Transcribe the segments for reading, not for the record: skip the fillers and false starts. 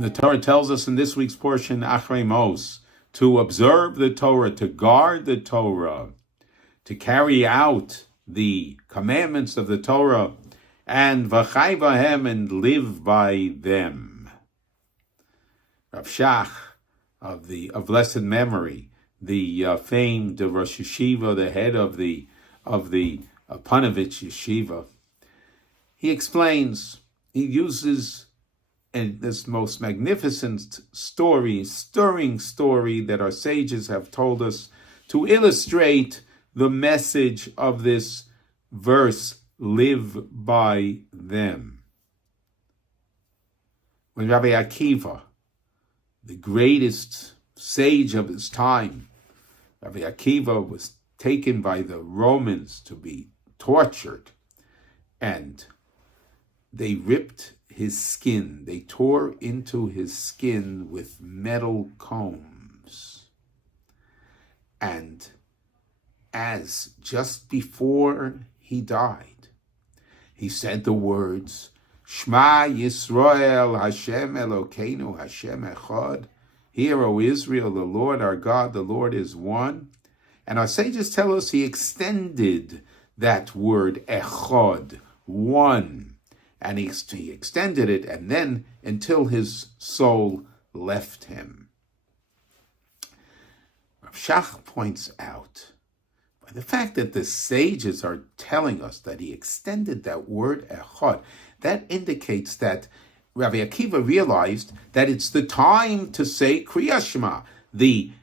The Torah tells us in this week's portion, Achrei, to observe the Torah, to guard the Torah, to carry out the commandments of the Torah, and v'chai b'hem, and live by them. Rav Shach, of blessed memory, the famed Rosh Yeshiva, the head of the Panovich Yeshiva, he explains, he uses this most magnificent story, stirring story that our sages have told us to illustrate the message of this verse, live by them. When Rabbi Akiva, the greatest sage of his time, Rabbi Akiva was taken by the Romans to be tortured, and they ripped his skin. They tore into his skin with metal combs. And as just before he died, he said the words, Shema Yisrael, Hashem Elokeinu, Hashem Echad. Hear, O Israel, the Lord our God, the Lord is one. And our sages tell us he extended that word Echad, one. And he extended it, and then until his soul left him. Rav Shach points out, by the fact that the sages are telling us that he extended that word echad, that indicates that Rabbi Akiva realized that it's the time to say Kriyas Shema. That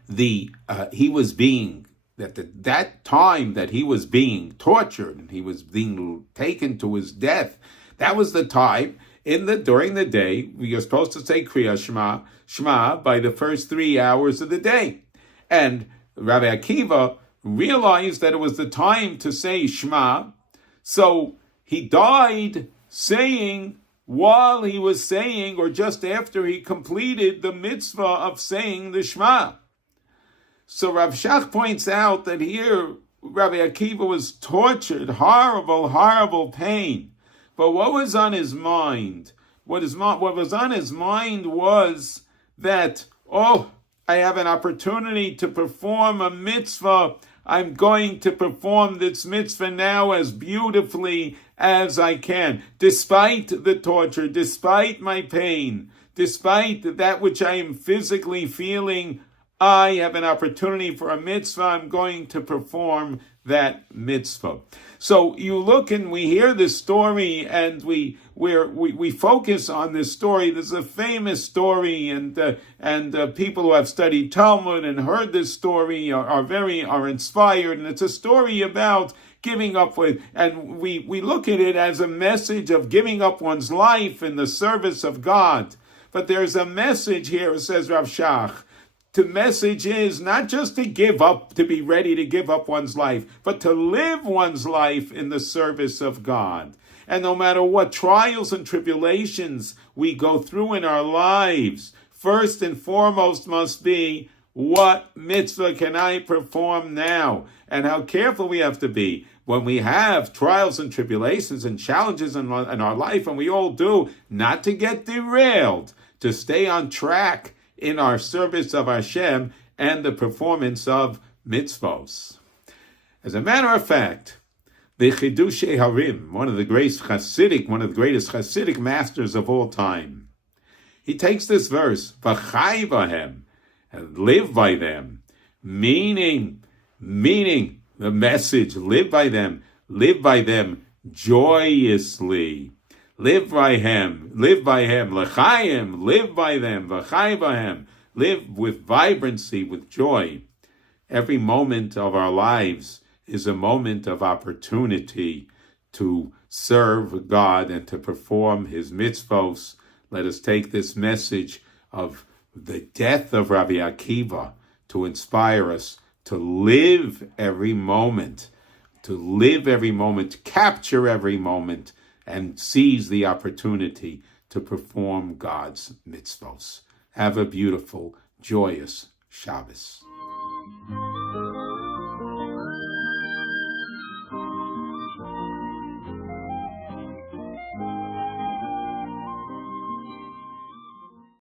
time that he was being tortured and he was being taken to his death, that was the time during the day we are supposed to say Kriyas Shema by the first 3 hours of the day. And Rabbi Akiva realized that it was the time to say Shema, so he died saying, while he was saying, or just after he completed the mitzvah of saying the Shema. So Rav Shach points out that here Rabbi Akiva was tortured, horrible, horrible pain. But what was on his mind? What was on his mind was that, I have an opportunity to perform a mitzvah. I'm going to perform this mitzvah now as beautifully as I can, despite the torture, despite my pain, despite that which I am physically feeling. I have an opportunity for a mitzvah. I'm going to perform that mitzvah. So you look and we hear this story, and we focus on this story. This is a famous story, and people who have studied Talmud and heard this story are inspired. And it's a story about giving up and we look at it as a message of giving up one's life in the service of God. But there's a message here, says Rav Shach. The message is not just to give up, to be ready to give up one's life, but to live one's life in the service of God. And no matter what trials and tribulations we go through in our lives, first and foremost must be, what mitzvah can I perform now? And how careful we have to be when we have trials and tribulations and challenges in our life, and we all do, not to get derailed, to stay on track in our service of Hashem and the performance of mitzvos. As a matter of fact, the Kedoshim Harim, one of the greatest Hasidic masters of all time, he takes this verse, v'chai b'hem, and live by them, meaning the message, live by them joyously. Live by him, l'chaim, live by them, v'chai b'hem, live with vibrancy, with joy. Every moment of our lives is a moment of opportunity to serve God and to perform his mitzvos. Let us take this message of the death of Rabbi Akiva to inspire us to live every moment, capture every moment, and seize the opportunity to perform God's mitzvos. Have a beautiful, joyous Shabbos.